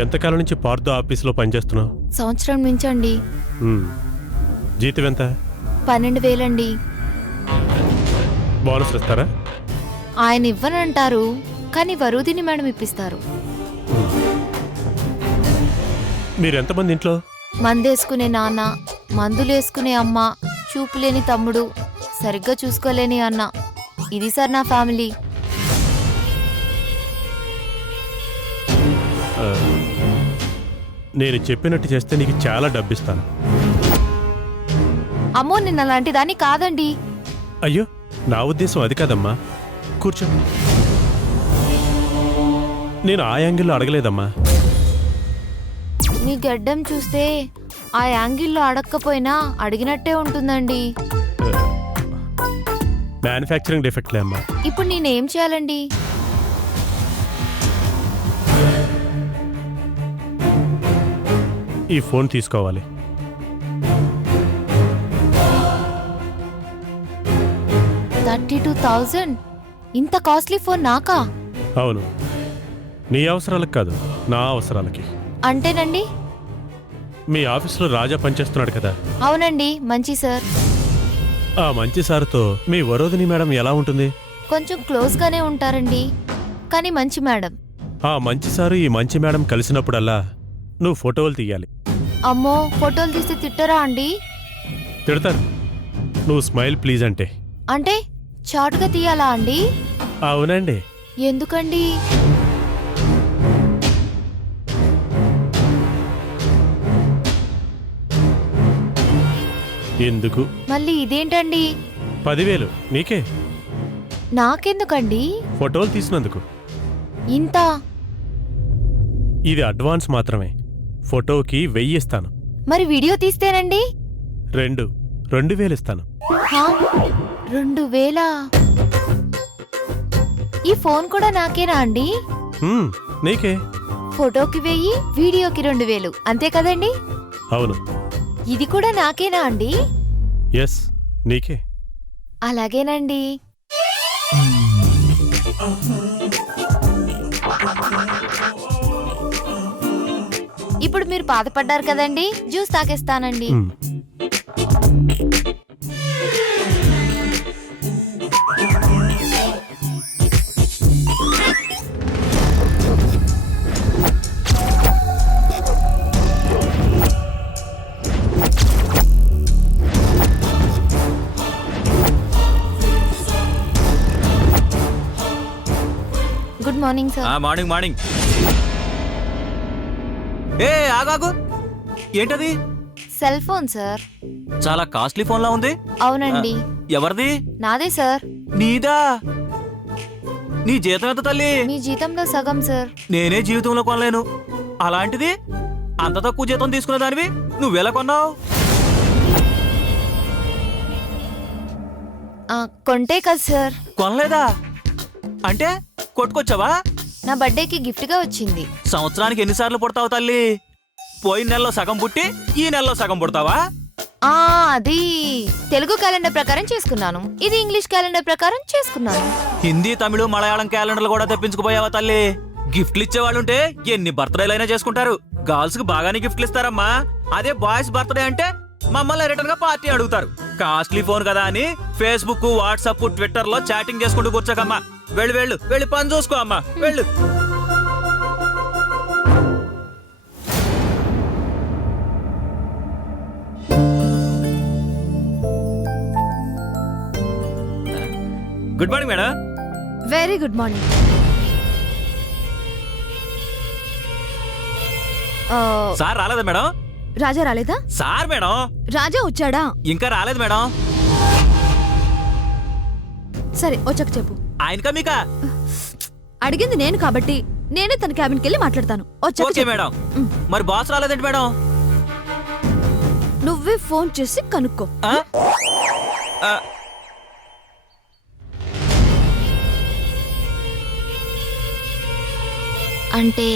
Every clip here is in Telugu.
ఎంతకాలం నుంచి పార్థు ఆఫీసులో పనిచేస్తున్నావు? సంవత్సరం నుంచండి. జీతం ఎంత? 12,000 అండి. బోనస్ ఇస్తారా? ఆయన ఇవ్వనంటారు, కానీ వరుదిని మేడం ఇప్పిస్తారు. మీరెంతమంది ఇంట్లో? మందేసుకునే నాన్న, మందులేసుకునే అమ్మ, చూపులేని తమ్ముడు, సరిగ్గా చూసుకోలేని అన్న. ఇది సార్ నా ఫ్యామిలీ. నేను చెప్పినట్టు చేస్తే నీకు చాలా డబ్బిస్తాను. అమ్మో, నిన్న అలాంటి దాన్ని కాదండి. అయ్యో, నా ఉద్దేశం అది కాదమ్మా. కూర్చో. నేను ఆ యాంగిల్లో అడగలేదమ్మా. మీ గడ్డం చూస్తే ఆ యాంగిల్లో అడక్కపోయినా అడిగినట్టే ఉంటుందండి. మ్యానుఫ్యాక్చరింగ్ డిఫెక్ట్లే అమ్మా. ఇప్పుడు నేనేం చేయాలండి? ఈ ఫోన్ తీసుకోవాలి. $32,000? ఇంత కాస్ట్లీ ఫోన్ నాకా? అవును, నీ అవసరాలకు కాదు, నా అవసరాలకి. అంటేనండి? మీ ఆఫీసులో రాజా పనిచేస్తున్నాడు కదా? అవునండి, మంచి సార్. ఆ మంచి సార్తో మీ వరోధిని మేడం ఎలా ఉంటుంది? కొంచెం క్లోజ్గానే ఉంటారండి, కానీ మంచి మేడం. ఆ మంచి సారు ఈ మంచి మేడం కలిసినప్పుడల్లా నువ్వు ఫోటోలు తీయాలి. అమ్మో, ఫోటోలు తీసి తిట్టరా అండి? తిడతారు నువ్వు స్మైల్ ప్లీజ్ అంటే. అంటే చాటుగా తీయాలా అండి? అవునండి. ఎందుకండి? ఎందుకు? మళ్ళీ ఇదేంటండి? 10,000 నీకే. నాకెందుకండి? ఫోటోలు తీసినందుకు. ఇంత? ఇది అడ్వాన్స్ మాత్రమే. ఫోటోకి 1000 ఇస్తాను. మరి వీడియో తీస్తేనండి? 2,000 ఇస్తాను. 2,000? ఈ ఫోన్ కూడా నాకేనా అండి? నీకే. ఫోటోకి 1000, వీడియోకి 2,000, అంతే కదండి? అవును. ఇది కూడా నాకేనా అండి? ఎస్, నీకే. అలాగేనండి. ఇప్పుడు మీరు బాధపడ్డారు కదండి, జ్యూస్ తాగేస్తానండి. Good morning sir. Morning morning. ఏ ఆగాగు, ఏంటది? Cell phone sir. చాలా కాస్ట్లీ ఫోన్ లా ఉంది. అవునండి. ఎవరిది? నాదే సార్. నీదా? నీ జీతం ఎంత తల్లి? మీ జీతంలో సగం సార్. నేనే జీవితంలో కొనలేను, అలాంటిది అంత తక్కువ జీతం తీసుకునే దానివి నువ్వెలా కొన్నావు? కొంటే కదా సార్. కొనలేదా అంటే కొట్టుకొచ్చావా? నా బర్త్డేకి గిఫ్ట్ గా వచ్చింది. సంవత్సరానికి ఎన్నిసార్లు పుడతావు తల్లి? పోయిన నెలలో సగం పుట్టి ఈ నెలలో సగం పుడతావా? అది తెలుగు క్యాలెండర్ ప్రకారం చేసుకున్నాను, ఇది ఇంగ్లీష్ క్యాలెండర్ ప్రకారం చేసుకున్నాను. హిందీ, తమిళ, మలయాళం క్యాలెండర్లు కూడా తెప్పించుకుపోయావా తల్లి? గిఫ్ట్లు ఇచ్చేవాళ్ళుంటే ఎన్ని బర్త్డేలైనా చేసుకుంటారు. గర్ల్స్ కి బాగానే గిఫ్ట్లు ఇస్తారమ్మా. అదే బాయ్స్ బర్త్డే అంటే మమ్మల్ని రిటర్న్ గా పార్టీ అడుగుతారు. కాస్ట్లీ ఫోన్ కదా అని ఫేస్బుక్, వాట్సాప్, ట్విట్టర్ లో చాటింగ్ చేసుకుంటూ కూర్చోకమ్మా. వెళ్ళు వెళ్ళు, వెళ్ళి పని చూసుకో అమ్మా, వెళ్ళు. Good morning madam. Very good morning. Sir రాలేదా మేడం? రాజా రాలేదా? Sir madam. రాజా వచ్చాడా? ఇంకా రాలేదు మేడం. సరే వచ్చాక చెప్పు. ఆయనకా మీకా? అడిగింది నేను కాబట్టి నేనే తన క్యాబిన్కి వెళ్ళి మాట్లాడతాను. Okay madam. మరి బాస్ రాలేదండి మేడం? నువ్వే ఫోన్ చేసి కనుక్కో. అంటే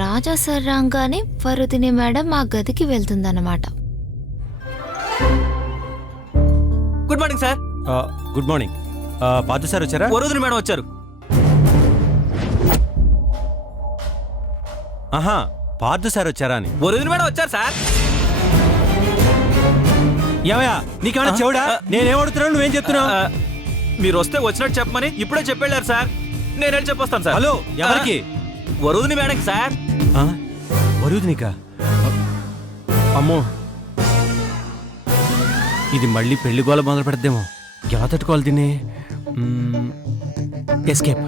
రాజా సార్ రాగానే వరుదిని మేడం ఆ గదికి వెళ్తుందన్నమాట. Good morning sir. Good morning. Parthu sir వచ్చారా? వరుదిని మేడం వచ్చారు. ఆహా, పార్థు సార్ వచ్చారా అని. వరుదిని మేడం వచ్చారు సార్. ఏమయ్యా నీకేమైనా చెవుడా? నేనేం అడుగుతున్నావు, నువ్వేం చెప్తున్నావు? మీరు వస్తే వచ్చినట్టు చెప్పమని ఇప్పుడే చెప్పెళ్ళారు సార్. నేను వెళ్ళి చెప్పొస్తాను సార్. హలో, ఎవరికి? వరుదిని మేడం సార్. వరుది నీకా? అమ్మో, ఇది మళ్ళీ పెళ్లి గోల మొదలు పెడద్దేమో. ఎలా తట్టుకోవాలి దీన్ని? ఎస్కేప్.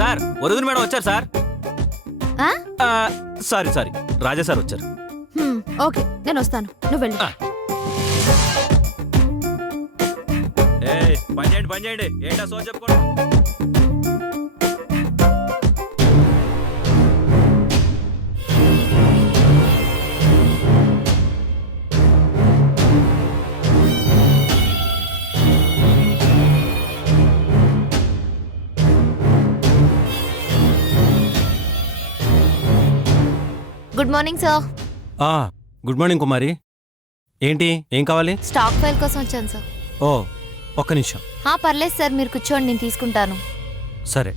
సార్ వరుదిని మేడం వచ్చారు సార్. ఆ? సారీ రాజా సార్ వచ్చారు. ఓకే, నేను వస్తాను, నువ్వు వెళ్ళు. పని చేయండి. ఏంటా సో చెప్పుకోండి. Good morning sir. Good morning Kumari. ఏంటి, ఏం కావాలి? స్టాక్ ఫైల్ కోసం వచ్చాను సార్. ఓ, ఒక్క నిమిషం. పర్లేదు సార్, మీరు కూర్చోండి, నేను తీసుకుంటాను. సరే.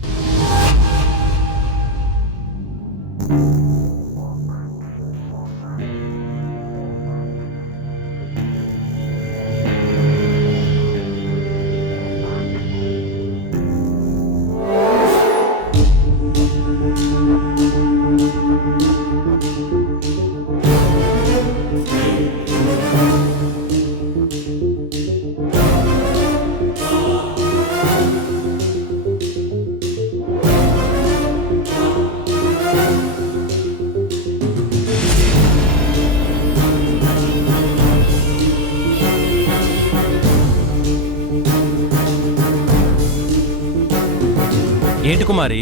ఏంటి కుమారి?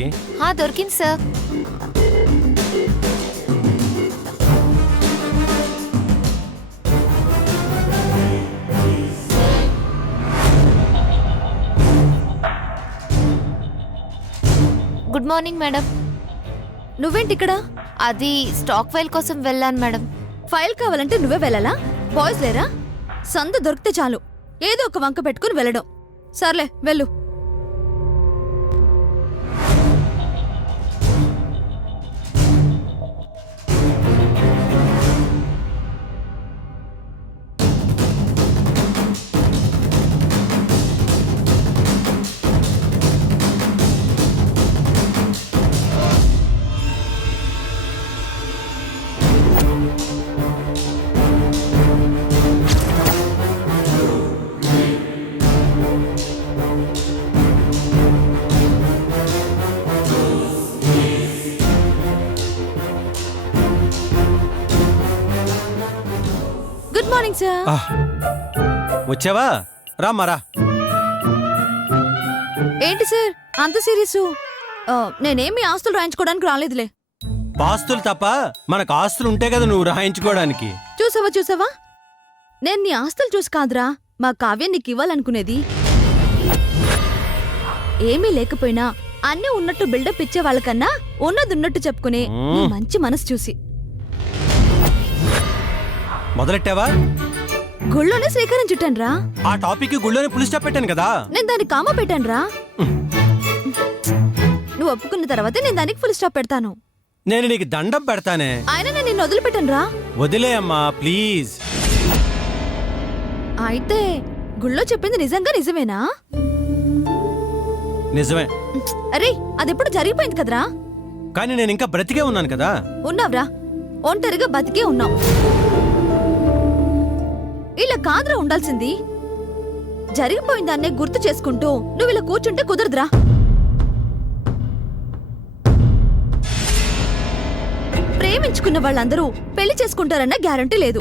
దొరికింది సార్. Good morning madam. నువ్వేంటి ఇక్కడ? అది స్టాక్ ఫైల్ కోసం వెళ్ళాను మేడం. ఫైల్ కావాలంటే నువ్వే వెళ్ళాలా? బాయ్స్ లేరా? సందు దొరికితే చాలు ఏదో ఒక వంక పెట్టుకుని వెళ్ళడం. సర్లే వెళ్ళు. Good morning sir. వచ్చావా? రామ్మారా. ఏంటి సార్ అంత సీరియస్? నేనేమి ఆస్తులు రాయించుకోవడానికి రాలేదులే. పాస్తులు తప్ప మనకు ఆస్తులు ఉంటే కదా నువ్వు రాయించుకోవడానికి. చూసావా నేను నీ ఆస్తులు చూసి కాదురా మా కావ్యం నీకు ఇవ్వాలనుకునేది. ఏమీ లేకపోయినా అన్నీ ఉన్నట్టు బిల్డప్ ఇచ్చే వాళ్ళకన్నా ఉన్నది ఉన్నట్టు చెప్పుకునే నీ మంచి మనసు చూసి. మొదలెట్టావా? గుళ్ళోనే శ్రీకారం చుట్టాన్రా. ఆ టాపిక్ గుళ్ళోనే పులి స్టాప్ పెట్టాను కదా. నేను దానికి కామా పెట్టాన్రా. నువ్వు ఒప్పుకున్న తర్వాతే నేను దానికి ఫుల్ స్టాప్ పెడతాను. నేను నీకు దండం పెడతానే. ఆయన నేను నిన్ను వదిలిపెట్టాన్రా. వదిలే అమ్మా ప్లీజ్. అయితే గుళ్ళో చెప్పింది నిజమేనా? నిజమే. అరే అదెప్పుడు జరిగిపోయింది కదరా. కానీ నేను ఇంకా బ్రతికే ఉన్నాను కదా. ఉన్నావ్రా, ఒంటరిగా బతికే ఉన్నావు. ఇలా కాదురా ఉండాల్సింది. జరిగిపోయిందాన్నే గుర్తు చేసుకుంటూ నువ్వు ఇలా కూర్చుంటే కుదరదురా. ప్రేమించుకున్న వాళ్ళందరూ పెళ్లి చేసుకుంటారన్న గ్యారంటీ లేదు.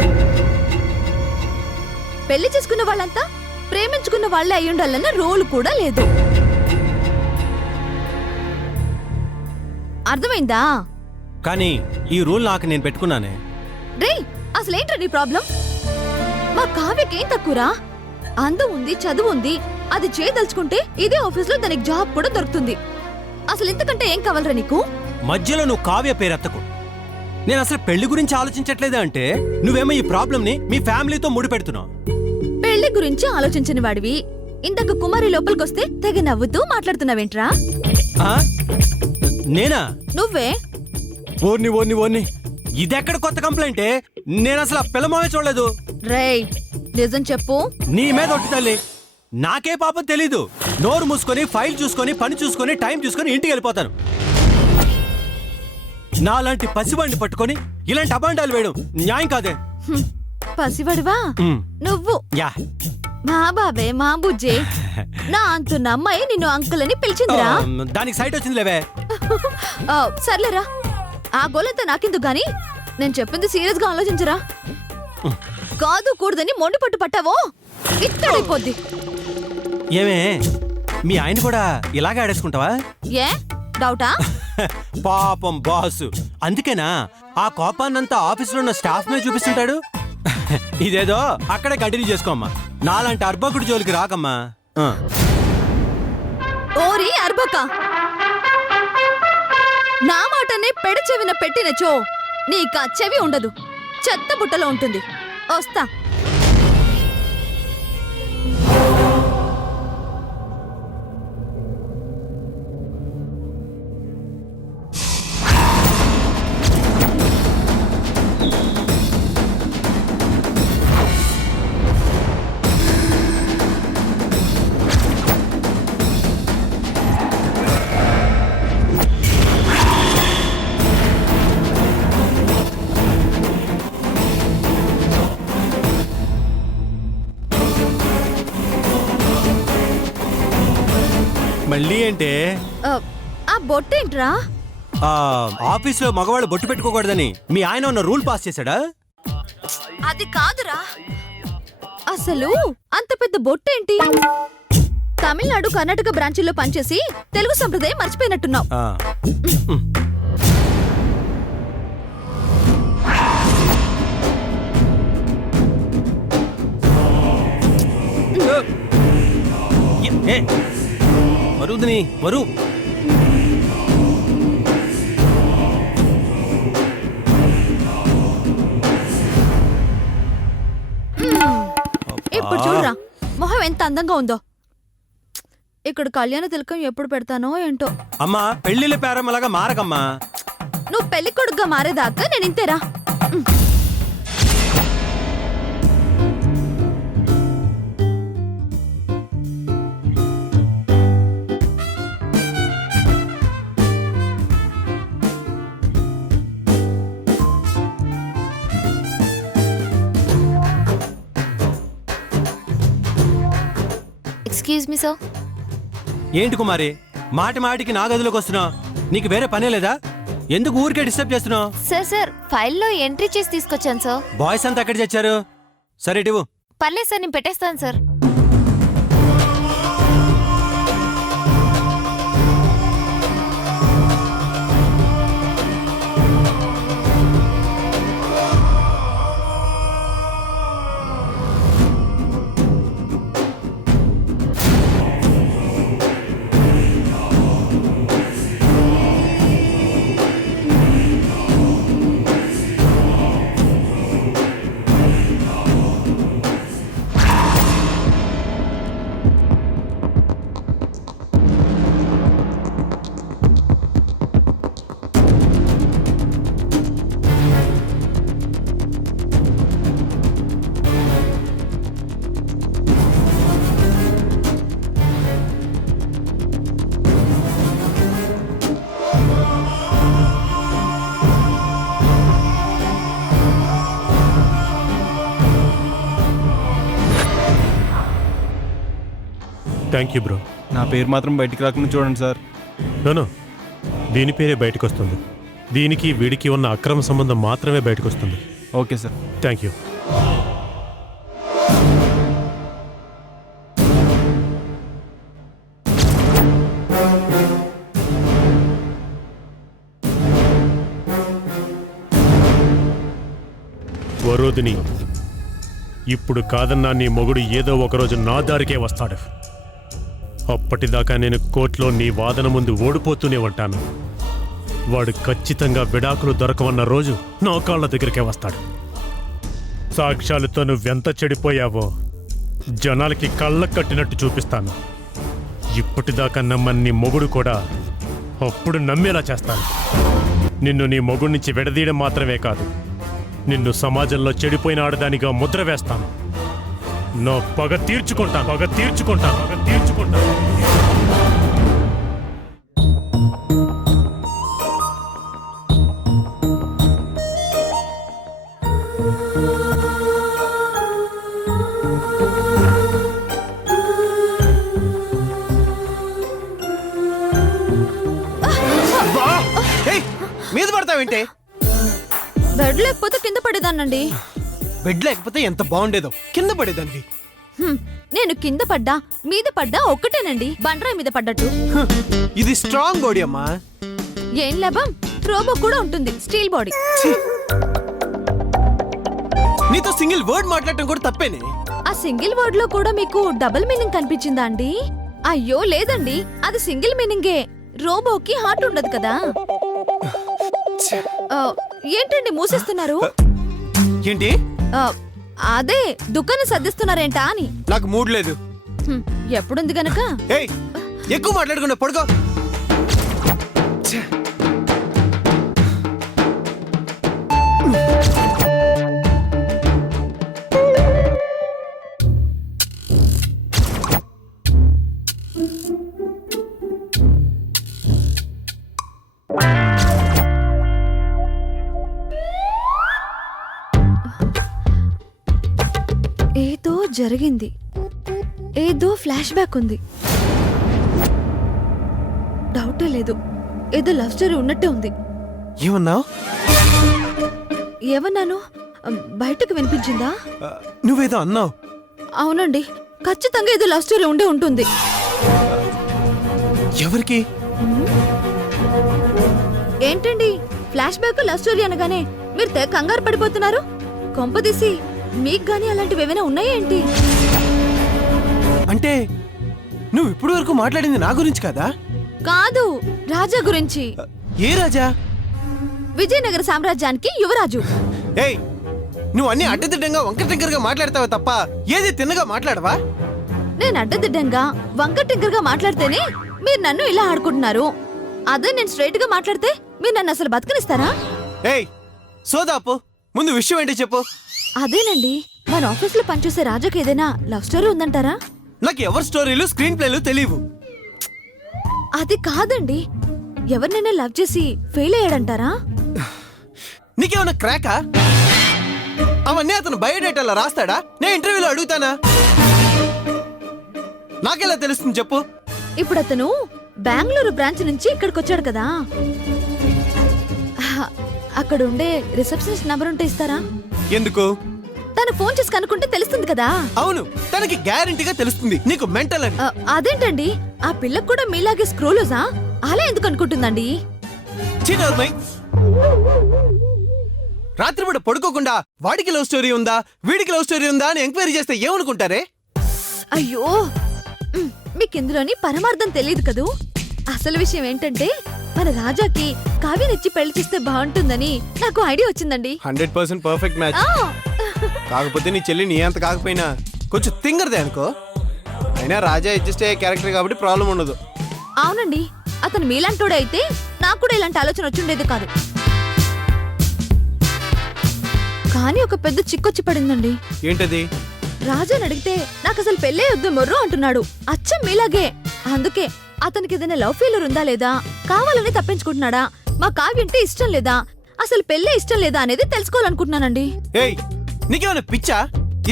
పెళ్లి చేసుకున్న వాళ్ళంతా ప్రేమించుకున్న వాళ్ళే అయ్యుండాలన్న రూల్ కూడా లేదు. అర్థమైందా? కానీ ఈ రూల్ నాకు నేను పెట్టుకున్నానే. రే అసలేంట్రా నీ ప్రాబ్లం? మా కావ్యకేం తక్కువరా? అందం ఉంది, చదువు ఉంది. అది చేయదలుచుకుంటే ఇదే ఆఫీస్లో దానికి జాబ్ కూడా దొరుకుతుంది. అసలు ఇంతకంటే ఏం కావాలరా నీకు? మధ్యలో నువ్వు కావ్య పేరెత్తకు. నేను అసలు పెళ్లి గురించి ఆలోచించట్లేదా అంటే నువ్వేమో ఈ ప్రాబ్లం ని మీ ఫ్యామిలీతో ముడిపెడుతున్నావు. పెళ్లి గురించి ఆలోచించని వాడివి ఇంతకు కుమారి లోపలికొస్తే తెగ నవ్వుతూ మాట్లాడుతున్నావేంట్రా? ఆ? నేనా? నువ్వే. ఓర్ని ఓర్ని ఓర్ని, ఇదెక్కడ కొత్త కంప్లైంటే? నేను అసలు ఆ పిల్లమావే చూడలేదు. రేయ్, నిజం చెప్పు. నీ మీద ఒట్టి తల్లి, నాకే పాపం తెలీదు. నోరు మూసుకొని ఫైల్ చూసుకొని పని చూసుకొని టైం చూసుకొని ఇంటికి వెళ్ళిపోతాను. నాలాంటి పసివాడిని పట్టుకొని ఇలాంటి అబాండాలు వేయడం న్యాయం కాదే. హ్మ్. పసివడివా ఉమ్, నువ్వు? యా. మా బాబే, మా బుజ్జే. నా అంతున్న అమ్మాయి నిన్ను అంకుల్ అని పిలిచిందిరా. దానికి సైట్ వచ్చింది లేవే. ఆ, సర్లేరా, ఆ గోలంతా నాకెందుకు గాని నేను చెప్పింది సీరియస్ గా ఆలోచించరా. కాదు కూడదని మొండి పట్టు పట్టావో ఇత్తడైపోద్ది. ఏమే, మీ ఆయన కూడా ఇలాగే ఆడేసుకుంటావా? ఏ డౌటా? పాపం బాసు, అందుకేనా ఆ కోపాన్నంతా ఆఫీసులో ఉన్న స్టాఫ్ మీద చూపిస్తుంటాడు. ఇదేదో అక్కడే కంటిన్యూ చేసుకోమ్మా. నాలాంటి అర్భకుడి జోలికి రాకమ్మా. ఆ. ఓరి అర్బక, నా మాటనే పెడ చెవిన పెట్టినచో నీకా చెవి ఉండదు, చెత్త బుట్టలో ఉంటుంది. వస్తా. మళ్ళీ ఏంటే? ఆ బొట్టేంట్రా? ఆఫీసులో మగవాళ్ళు బొట్టు పెట్టుకోకూడదని మీ ఆయన ఉన్న రూల్ పాస్ చేశాడా? అది కాదురా, అసలు అంత పెద్ద బొట్టేంటి? తమిళనాడు కర్ణాటక బ్రాంచీల్లో పనిచేసి తెలుగు సంప్రదాయం మర్చిపోయినట్టున్నావు. ఆ. ఏ, మరుదిని మరు. ఇప్పుడు చూడరా మొహం ఎంత అందంగా ఉందో. ఇక్కడ కళ్యాణ తిలకం ఎప్పుడు పెడతానో ఏంటో. అమ్మా, పెళ్లిళ్ళ పేరమ్మలాగా మారకమ్మా. నువ్వు పెళ్లి కొడుకుగా మారేదాకా నేను ఇంతేరా. Excuse me sir. ఏంటి కుమారి, మాటి మాటికి నా గదిలోకి వస్తున్నావు? నీకు వేరే పనే లేదా? ఎందుకు ఊరికే డిస్టర్బ్ చేస్తున్నావు? సార్ ఫైల్లో ఎంట్రీ చేసి తీసుకొచ్చాను సార్. బాయ్స్ అంతా ఎక్కడ చచ్చారు? సరే ఇటు. పర్లేదు సార్, నేను పెట్టేస్తాను సార్. Thank you bro. నా పేరు మాత్రం బయటికి రాకుండా చూడండి సార్. నో, దీని పేరే బయటకు వస్తుంది. దీనికి వీడికి ఉన్న అక్రమ సంబంధం మాత్రమే బయటకు వస్తుంది. Okay sir. Thank you. Varuthini, ఇప్పుడు కాదన్నా నీ మొగుడు ఏదో ఒకరోజు నా దారికే వస్తాడు. అప్పటిదాకా నేను కోర్టులో నీ వాదన ముందు ఓడిపోతూనే ఉంటాను. వాడు ఖచ్చితంగా విడాకులు దొరకవన్న రోజు నా కాళ్ళ దగ్గరికే వస్తాడు. సాక్ష్యాలతో నువ్వెంత చెడిపోయావో జనాలకి కళ్ళ కట్టినట్టు చూపిస్తాను. ఇప్పటిదాకా నమ్మని నీ మొగుడు కూడా అప్పుడు నమ్మేలా చేస్తాను. నిన్ను నీ మొగుడి నుంచి విడదీయడం మాత్రమే కాదు, నిన్ను సమాజంలో చెడిపోయిన ఆడదానిగా ముద్ర వేస్తాను. నా పగ తీర్చుకుంటాను. మీద పడతావేంటే? బెడ్ లేకపోతే కింద పడేదానండి. బెడ్ లేకపోతే ఎంత బాగుండేదో, కింద పడేదాన్ని. నేను కింద పడ్డా మీద పడ్డా ఒక్కటేనండి, బండరాయి మీద పడ్డట్టు. ఇది స్ట్రాంగ్ బాడీ అమ్మా. ఏం లాభం, రోబో కూడా ఉంటుంది, స్టీల్ బాడీ. నీతో సింగిల్ వర్డ్ మాట్లాడటం కూడా తప్పేనే. ఆ సింగిల్ వర్డ్ లో కూడా మీకు డబుల్ మీనింగ్ కనిపించిందా అండి? అయ్యో లేదండి, అది సింగిల్ మీనింగే. రోబోకి హార్ట్ ఉండదు కదా. ఏంటండి మూసేస్తున్నారు? ఏంటి? అదే దుకాణం సర్దిస్తున్నారేంటా అని. నాకు మూడ్ లేదు. ఎప్పుడుంది గనక? ఏయ్, ఎక్కువ మాట్లాడకుండా పడుకో. ఏదో జరిగింది, ఏదో ఫ్లాష్ బ్యాక్ ఉంది. డౌటే లేదు, ఏదో లవ్ స్టోరీ ఉన్నట్టే ఉంది. ఏమన్నావు? ఏమన్నాను? బయటకు వినిపించిందా? నువ్వేదో అన్నావు. అవునండి, ఖచ్చితంగా ఏదో లవ్ స్టోరీ ఉండే ఉంటుంది. ఎవరికి? ఏంటండి ఫ్లాష్ బ్యాక్ లవ్ స్టోరీ అనగానే మీరు తెగ కంగారు పడిపోతున్నారు? కొంపదీసి మీకు గానీ అలాంటివి ఏమైనా ఉన్నాయా ఏంటి? అంటే నువ్వు ఇప్పుడు వరకు మాట్లాడింది నా గురించి కదా? కాదు, రాజా గురించి. ఏ రాజా? విజయనగర సామ్రాజ్యానికి యువరాజు. ఏయ్, నువ్వు అన్ని అడ్డదిడ్డంగా వంకటింకరగా మాట్లాడతావు తప్ప ఏది తిన్నగా మాట్లాడవా? నేను అడ్డదిడ్డంగా వంకటింకరగా మాట్లాడితేనే మీరు నన్ను ఇలా ఆడుకుంటున్నారు. అదే నేను స్ట్రైట్ గా మాట్లాడితే మీరు నన్ను అసలు బతకనిస్తారా? ఏయ్, సోదాపు, ముందు విషయం ఏంటి చెప్పు. అదేనండి, మన ఆఫీస్ లో పనిచేసే రాజాకి ఏదైనా లవ్ స్టోరీ ఉందంటారా? నాకు ఎవరి స్టోరీలు స్క్రీన్ ప్లేలు తెలియవు. అది కాదండి, ఎవరినైనా లవ్ చేసి ఫెయిల్ అయ్యాడంటారా? నీకేమన్నా క్రాకా? అవన్నీ అతను బయోడేటాలో రాస్తాడా? నేను ఇంటర్వ్యూలో అడుగుతానా? నాకెలా తెలుస్తుంది చెప్పు. ఇప్పుడు అతను బెంగళూరు బ్రాంచ్ నుంచి ఇక్కడికి వచ్చాడు కదా, అక్కడ ఉండే రిసెప్షనిస్ట్ నంబర్ ఉంటే ఇస్తారా? ఎందుకు? తను ఫోన్ చేసి కనుక్కుంటే తెలుస్తుంది కదా. అవును, తనకి గ్యారెంటీగా తెలుస్తుంది నీకు మెంటల్ అని. అదేంటండి, ఆ పిల్లకు కూడా మీలాగే స్క్రోలోజా? అలా ఎందుకు అనుకుంటుందండి? రాత్రిపూట పడుకోకుండా వాడికి లవ్ స్టోరీ ఉందా వీడికి లవ్ స్టోరీ ఉందా అని ఎంక్వైరీ చేస్తే ఏమనుకుంటారే? అయ్యో, మీకు ఇందులోని పరమార్థం తెలియదు కదూ. అసలు విషయం ఏంటంటే మన రాజాకి కావ్యనిచ్చి పెళ్లి చేస్తే బాగుంటుందని నాకు ఐడియా వచ్చిందండి. 100% పర్ఫెక్ట్ మ్యాచ్. కాకపోతే నీ చెల్లి నీ అంత కాకపోయినా కొంచెం తింగరదే అనుకో. అయినా రాజా అడ్జస్ట్ అయ్యే క్యారెక్టర్ కాబట్టి ప్రాబ్లం ఉండదు. అవునండి, అతను మీలాంటోడే అయితే నాకు కూడా ఇలాంటి ఆలోచన వచ్చిండేది కాదు. కానీ ఒక పెద్ద చిక్కొచ్చి పడిందండి. ఏంటది? రాజాని అడిగితే నాకు అసలు పెళ్ళే వద్దు మొర్రు అంటున్నాడు, అచ్చం మీలాగే. అందుకే అతనికి ఏదైనా లవ్ ఫెయిల్యూర్ ఉందా లేదా, కావాలని తప్పించుకుంటున్నాడా, మా కావ్య అంటే ఇష్టం లేదా, అసలు పెళ్ళే ఇష్టం లేదా అనేది తెలుసుకోవాలనుకుంటున్నానండి. ఏయ్, నీకేమైనా పిచ్చా?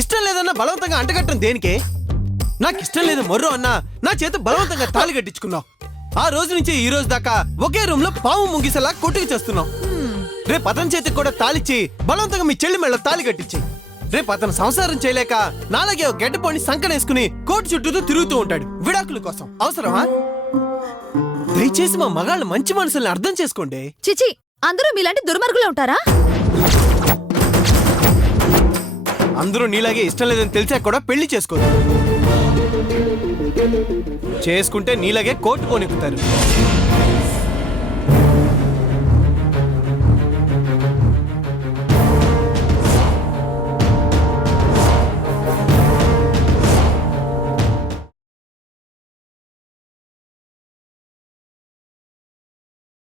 ఇష్టం లేదన్నా బలవంతంగా అంటగట్టం దేనికే? నాకు ఇష్టం లేదు మొర్రు అన్నా నా చేత బలవంతంగా తాళి కట్టించుకున్నావు. ఆ రోజు నుంచి ఈ రోజు దాకా ఒకే రూమ్ లో పాము ముంగిసలా కొట్టుకు చేస్తున్నావు. రేపు అతని చేతికి కూడా తాళిచ్చి బలవంతంగా మీ చెల్లి మెళ్ళ తాళి కట్టించి రేపు అతను సంసారం చేయలేక నాలాగే గడ్డపోని సంకనేసుకుని కోర్టు చుట్టూ తిరుగుతూ ఉంటాడు విడాకుల కోసం. అవసరమా? దయచేసి మా మగాళ్ళ మంచి మనసుల్ని అర్థం చేసుకోండి. చిచి, అందరూ మీలాంటి దుర్మార్గులు ఉంటారా? అందరూ నీలాగే ఇష్టం లేదని తెలిసా కూడా పెళ్లి చేసుకోరు. చేసుకుంటే నీలాగే కోర్టు పోనెక్కుతారు.